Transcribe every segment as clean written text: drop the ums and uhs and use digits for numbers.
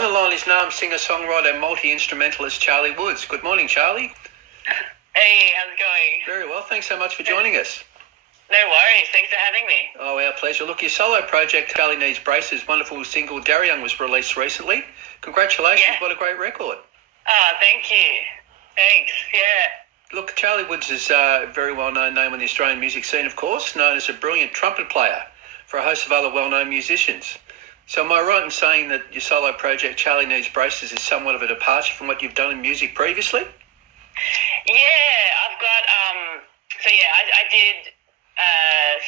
On the line is Nam singer-songwriter and multi-instrumentalist Charlie Woods. Good morning, Charlie. Hey, how's it going? Very well. Thanks so much for joining us. No worries. Thanks for having me. Oh, our pleasure. Look, your solo project, Charlie Needs Braces, wonderful single Darryung was released recently. Congratulations. Yeah. What a great record. Oh, thank you. Thanks. Yeah. Look, Charlie Woods is a very well-known name on the Australian music scene, of course, known as a brilliant trumpet player for a host of other well-known musicians. So am I right in saying that your solo project, Charlie Needs Braces, is somewhat of a departure from what you've done in music previously? Yeah, I've got, I did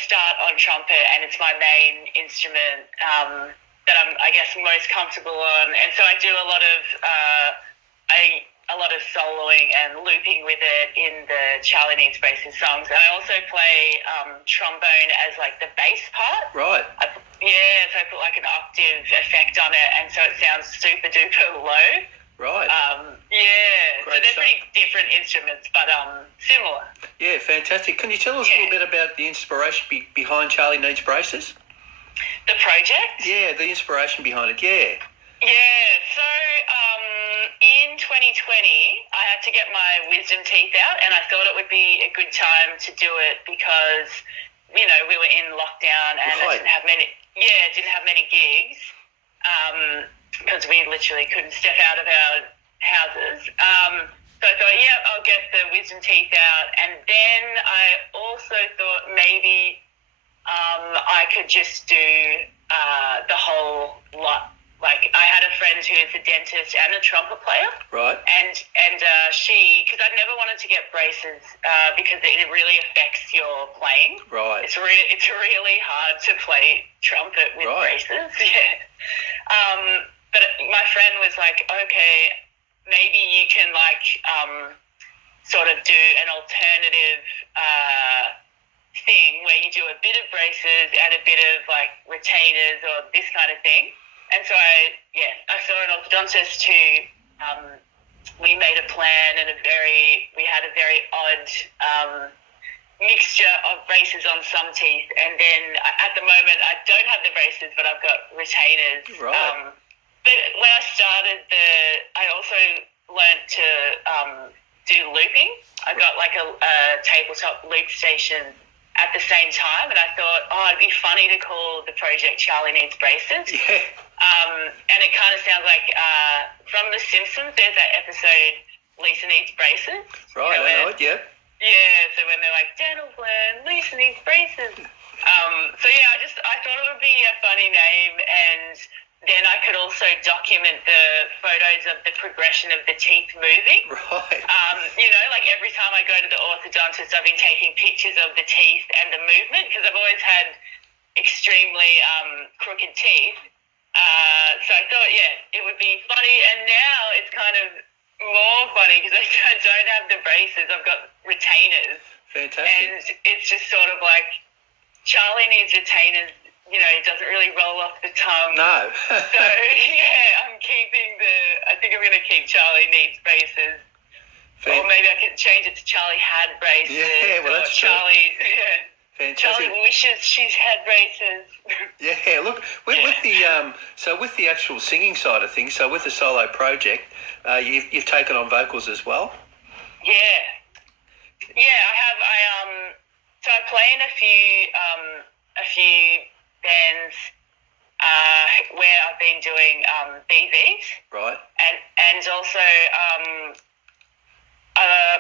start on trumpet, and it's my main instrument that I'm, I guess, most comfortable on. And so I do a lot of soloing and looping with it in the Charlie Needs Braces songs. And I also play trombone as like the bass part. Right. So I put like an octave effect on it, and so it sounds super duper low. Right. So they're pretty different instruments, but similar. Yeah, fantastic. Can you tell us a little bit about the inspiration behind Charlie Needs Braces? The project? Yeah, the inspiration behind it, yeah. Yeah, so in 2020, I had to get my wisdom teeth out, and I thought it would be a good time to do it because, you know, we were in lockdown and I didn't have many gigs because we literally couldn't step out of our houses. So I thought, I'll get the wisdom teeth out, and then I also thought maybe I could just do the whole lot. Like, I had a friend who is a dentist and a trumpet player. Right. And she, because I never wanted to get braces because it really affects your playing. Right. It's really hard to play trumpet with braces. Yeah. But my friend was like, okay, maybe you can sort of do an alternative thing where you do a bit of braces and a bit of like retainers or this kind of thing. And so I saw an orthodontist who we made a plan, and we had a very odd mixture of braces on some teeth, and then at the moment I don't have the braces, but I've got retainers. Right. But when I started I also learnt to do looping. I got like a tabletop loop station at the same time, and I thought, it'd be funny to call the project Charlie Needs Braces. Yeah. And it kind of sounds like from The Simpsons, there's that episode, Lisa Needs Braces. Right, I know it, yeah. Yeah, so when they're like, dental plan, Lisa needs braces. I thought it would be a funny name, and then I could also document the photos of the progression of the teeth moving. Right. Like every time I go to the orthodontist, I've been taking pictures of the teeth and the movement because I've always had extremely crooked teeth. So I thought, it would be funny. And now it's kind of more funny because I don't have the braces. I've got retainers. Fantastic. And it's just sort of like Charlie needs retainers. You know, it doesn't really roll off the tongue. No. So, I'm I think I'm going to keep Charlie Needs Braces. Or maybe I could change it to Charlie Had Braces. Yeah, well, that's Charlie, Fantastic. Charlie wishes she's had braces. Yeah, look, with the actual singing side of things, so with the solo project, you've taken on vocals as well? Yeah. Yeah, I have. So I play in a few bands where I've been doing BVs. Right. And also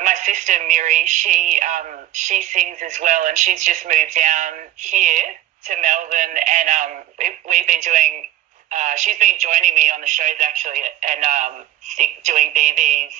my sister Miri, she sings as well, and she's just moved down here to Melbourne, and we've been doing. She's been joining me on the shows actually, and doing BVs.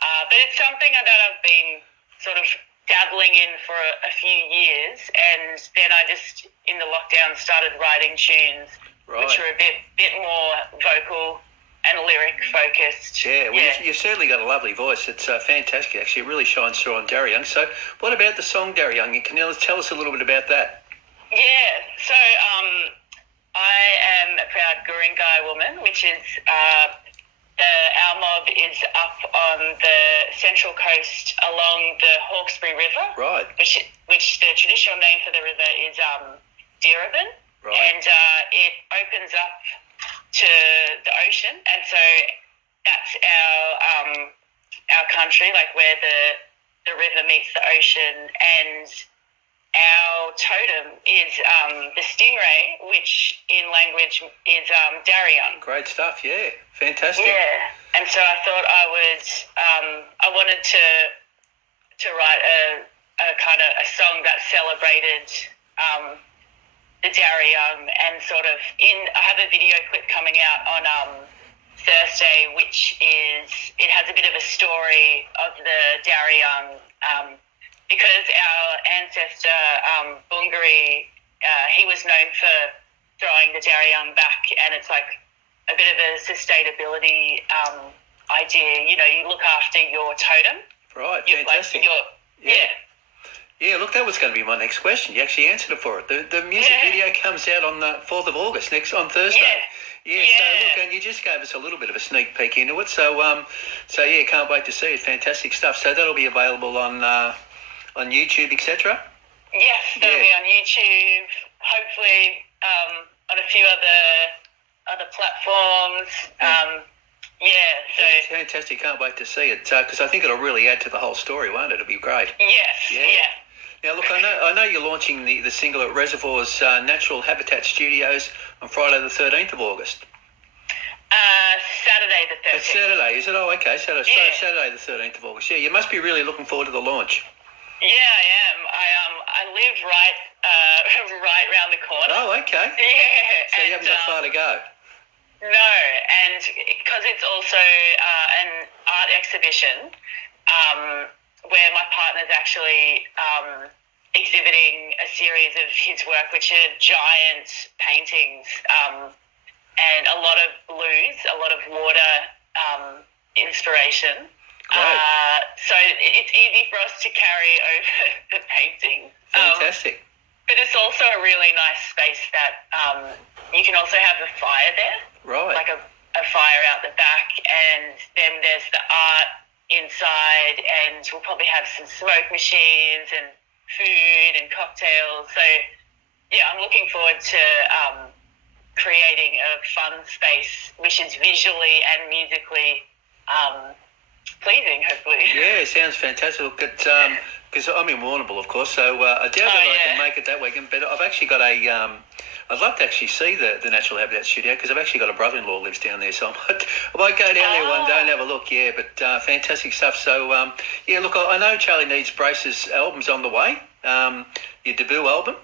But it's something that I've been sort of dabbling in for a few years, and then I just in the lockdown started writing tunes, which are a bit more vocal and lyric focused. Yeah, well, you've certainly got a lovely voice. It's fantastic, actually. It really shines through on Darryung. So what about the song Darryung? Can you tell us a little bit about that? Yeah, so I am a proud Guringai woman, which is our mob is up on the Central Coast along the Hawkesbury River. Right. Which the traditional name for the river is Deerabin. Right. And it opens up to the ocean, and so that's our country, like where the river meets the ocean, and our totem is the stingray, which in language is Darien. Great stuff, yeah. Fantastic. Yeah, and so I thought I wanted to write a kind of a song that celebrated the Darien, and sort of I have a video clip coming out on Thursday, which it has a bit of a story of the Darien, because our ancestor Bungari, he was known for throwing the Darien back, and it's like a bit of a sustainability idea. You know, you look after your totem. Right, fantastic. Yeah. Yeah, look, that was going to be my next question. You actually answered it for it. The music video comes out on the 4th of August, on Thursday. Yeah, so look, and you just gave us a little bit of a sneak peek into it. So yeah, can't wait to see it. Fantastic stuff. So that'll be available on YouTube, etc. Yes, that'll be on YouTube. Hopefully, on a few other platforms. So fantastic. Can't wait to see it because I think it'll really add to the whole story, won't it? It'll be great. Yes. Yeah. Now, look, I know you're launching the single at Reservoir's Natural Habitat Studios on Friday the 13th of August. Saturday the 13th. It's Saturday, is it? Oh, okay. Saturday the 13th of August. Yeah, you must be really looking forward to the launch. Yeah, I am. I live right around the corner. Oh, okay. Yeah. So you haven't got far to go. No, and because it's also an art exhibition where my partner's actually exhibiting a series of his work, which are giant paintings and a lot of blues, a lot of water inspiration. So it's easy for us to carry over the painting. Fantastic. But it's also a really nice space that you can also have a fire there. Right. Like a fire out the back, and then there's the art inside, and we'll probably have some smoke machines and food and cocktails. So, yeah, I'm looking forward to creating a fun space which is visually and musically pleasing, hopefully. Yeah, sounds fantastic. Because I'm in Warrnambool, of course, so I doubt that I can make it that weekend. But I've actually got I'd love to actually see the Natural Habitat Studio because I've actually got a brother-in-law who lives down there, so I might go down there one day and have a look. Yeah, but fantastic stuff. So look, I know Charlie Needs Braces album's on the way. Your debut album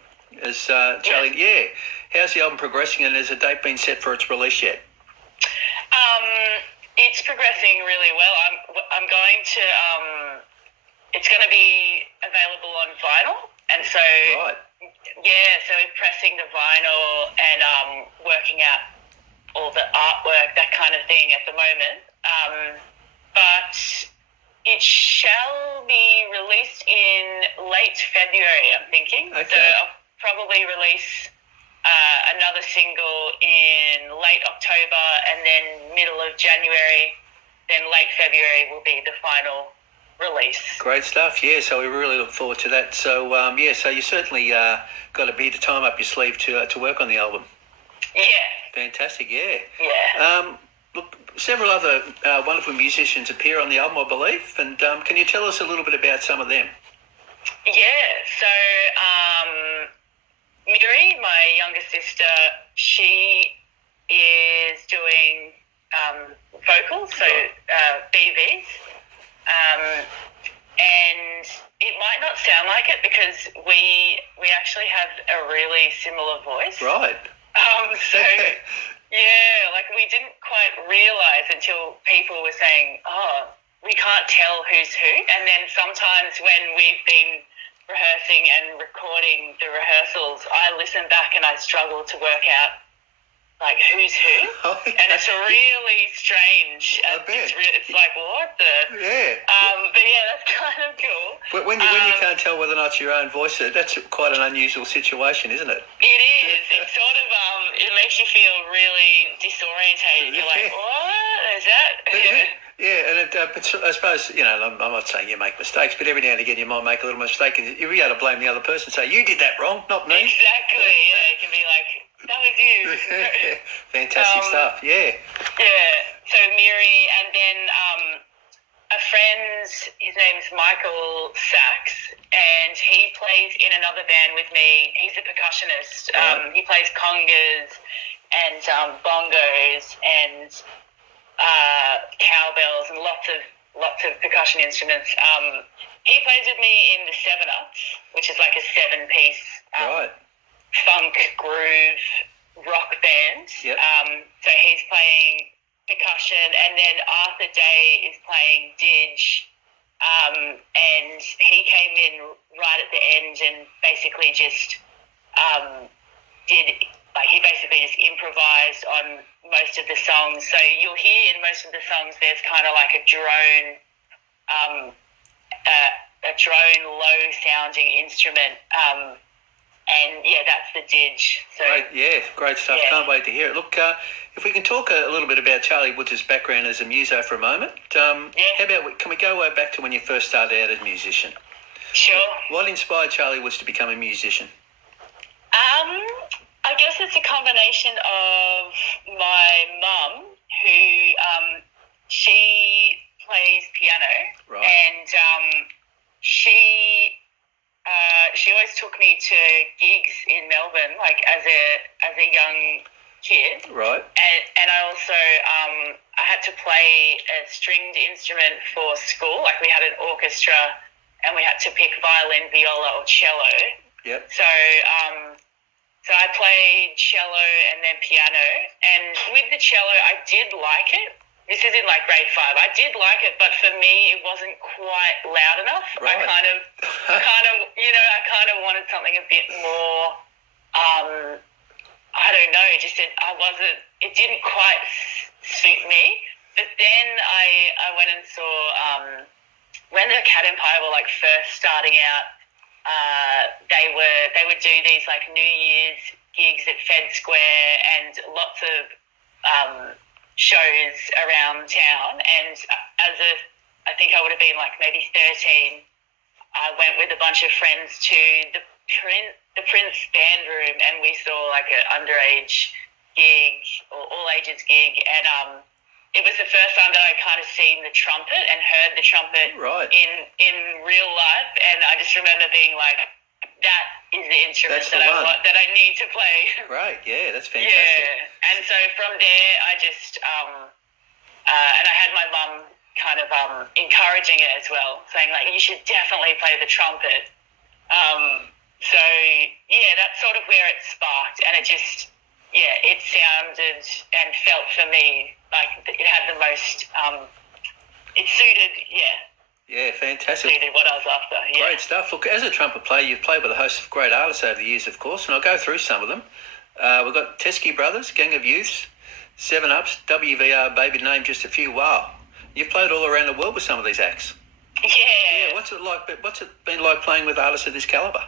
is Charlie. Yeah, how's the album progressing, and has a date been set for its release yet? It's progressing really well. I'm going to. It's going to be available on vinyl, and so. Right. Yeah, so we're pressing the vinyl and working out all the artwork, that kind of thing at the moment. But it shall be released in late February, I'm thinking. Okay. So I'll probably release another single in late October, and then middle of January, then late February will be the final release. Great stuff, yeah, so we really look forward to that. So so you certainly got a bit of time up your sleeve to work on the album. Yeah. Fantastic, yeah. Yeah. Look, several other wonderful musicians appear on the album, I believe, and can you tell us a little bit about some of them? Yeah, so Miri, my younger sister, she is doing vocals, so BVs. And it might not sound like it because we actually have a really similar voice. Right. So yeah, like we didn't quite realise until people were saying, "Oh, we can't tell who's who." And then sometimes when we've been rehearsing and recording the rehearsals, I listen back and I struggle to work out like who's who, and it's really strange. It's like what the but yeah, that's kind of cool. When you can't tell whether or not it's your own voice, that's quite an unusual situation, isn't it? It is. It's sort of it makes you feel really disorientated. You're like, what is that? Yeah, and but I suppose, I'm not saying you make mistakes, but every now and again you might make a little mistake and you'll be able to blame the other person and say, you did that wrong, not me. Exactly, yeah. It can be like, That was you. Fantastic stuff. Yeah. Yeah. So Miri, and then a friend, his name's Michael Sachs, and he plays in another band with me. He's a percussionist. Right. He plays congas and bongos and cowbells and lots of percussion instruments. He plays with me in the 7-Ups, which is like a 7-piece Right. funk groove rock band. Yep. So he's playing percussion, and then Arthur Day is playing didge, and he came in right at the end and basically just he basically just improvised on most of the songs. So you'll hear in most of the songs there's kind of like a drone low sounding instrument, and yeah, that's the didge. So Great, yeah, great stuff. Yeah. Can't wait to hear it. Look, if we can talk a little bit about Charlie Woods' background as a muso for a moment. How about, can we go way back to when you first started out as a musician? Sure. What inspired Charlie Woods to become a musician? I guess it's a combination of my mum, who she plays piano, Right. and she always took me to gigs in Melbourne, like as a young kid. Right. And I also I had to play a stringed instrument for school. Like we had an orchestra, and we had to pick violin, viola, or cello. Yep. So so I played cello and then piano. And with the cello, I did like it. This is in like grade 5. I did like it, but for me, it wasn't quite loud enough. Right. I kind of wanted something a bit more. I don't know. It didn't quite suit me. But then I went and saw when the Cat Empire were like first starting out. They would do these like New Year's gigs at Fed Square and lots of shows around town, and I think I would have been like maybe 13, I went with a bunch of friends to the Prince band room, and we saw like an underage gig or all ages gig, and it was the first time that I kind of seen the trumpet and heard the trumpet Right. in real life, and I just remember being like, that is the instrument That's the one. that I need to play. Right, yeah, that's fantastic. Yeah, and so from there, I just and I had my mum kind of encouraging it as well, saying like, you should definitely play the trumpet. So yeah, that's sort of where it sparked, and it just it sounded and felt for me like it had the most. It suited, Yeah, fantastic. suited what I was after. Yeah. Great stuff. Look, as a trumpet player, you've played with a host of great artists over the years, of course, and I'll go through some of them. We've got Teskey Brothers, Gang of Youths, 7-Ups, WVR, Baby, to name just a few. Wow. You've played all around the world with some of these acts. Yeah. Yeah, what's it been like playing with artists of this calibre?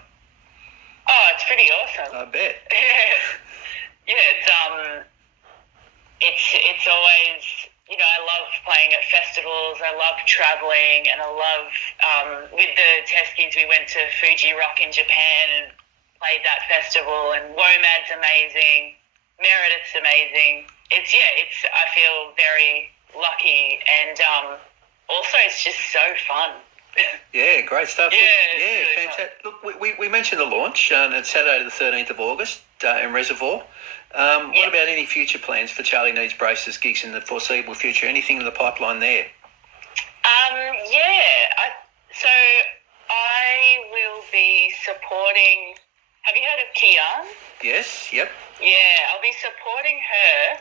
Oh, it's pretty awesome. I bet. Yeah, it's always, I love playing at festivals. I love traveling, and I love with the Teskies we went to Fuji Rock in Japan and played that festival. And WOMAD's amazing, Meredith's amazing. I feel very lucky, and also it's just so fun. Yeah, great stuff. Yeah, Look, it's really fantastic. Look, we mentioned the launch on Saturday the 13th of August in Reservoir. What about any future plans for Charlie Needs Braces gigs in the foreseeable future? Anything in the pipeline there? So I will be supporting. Have you heard of Kian? Yes, yep. Yeah, I'll be supporting her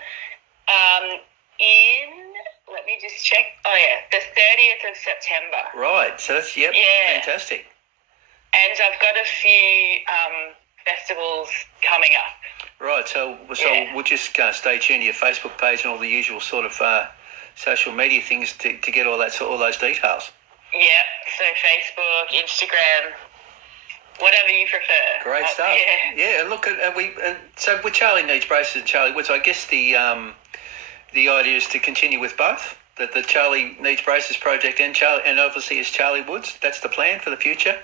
let me just check. Oh, yeah, the 30th of September. Right, so that's, Yeah. fantastic. And I've got a few festivals coming up. Right, so Yeah. we'll just stay tuned to your Facebook page and all the usual sort of social media things to get all those details. Yeah, so Facebook, Instagram, whatever you prefer. Great stuff. Yeah. And look, so with Charlie Needs Braces and Charlie Woods, I guess the idea is to continue with both, the Charlie Needs Braces project and obviously is Charlie Woods. That's the plan for the future.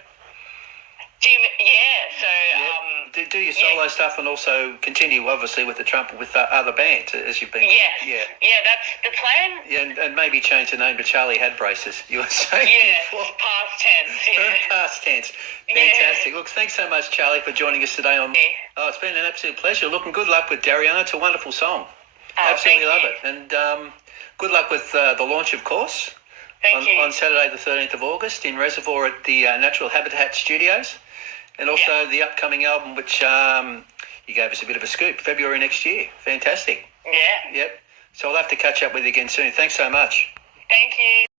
Do your solo stuff and also continue, obviously, with the trumpet with other bands as you've been. Yes. Yeah. Yeah, that's the plan. Yeah, and maybe change the name to Charlie Had Braces. You were saying before. Past tense. Yeah. Past tense. Fantastic. Look, thanks so much, Charlie, for joining us today on. Oh, it's been an absolute pleasure. Look, and good luck with Dariana. It's a wonderful song. Absolutely love it. And good luck with the launch, of course. Thank you. On Saturday the 13th of August in Reservoir at the Natural Habitat Studios. And also the upcoming album, which you gave us a bit of a scoop, February next year. Fantastic. Yeah. Yep. So I'll have to catch up with you again soon. Thanks so much. Thank you.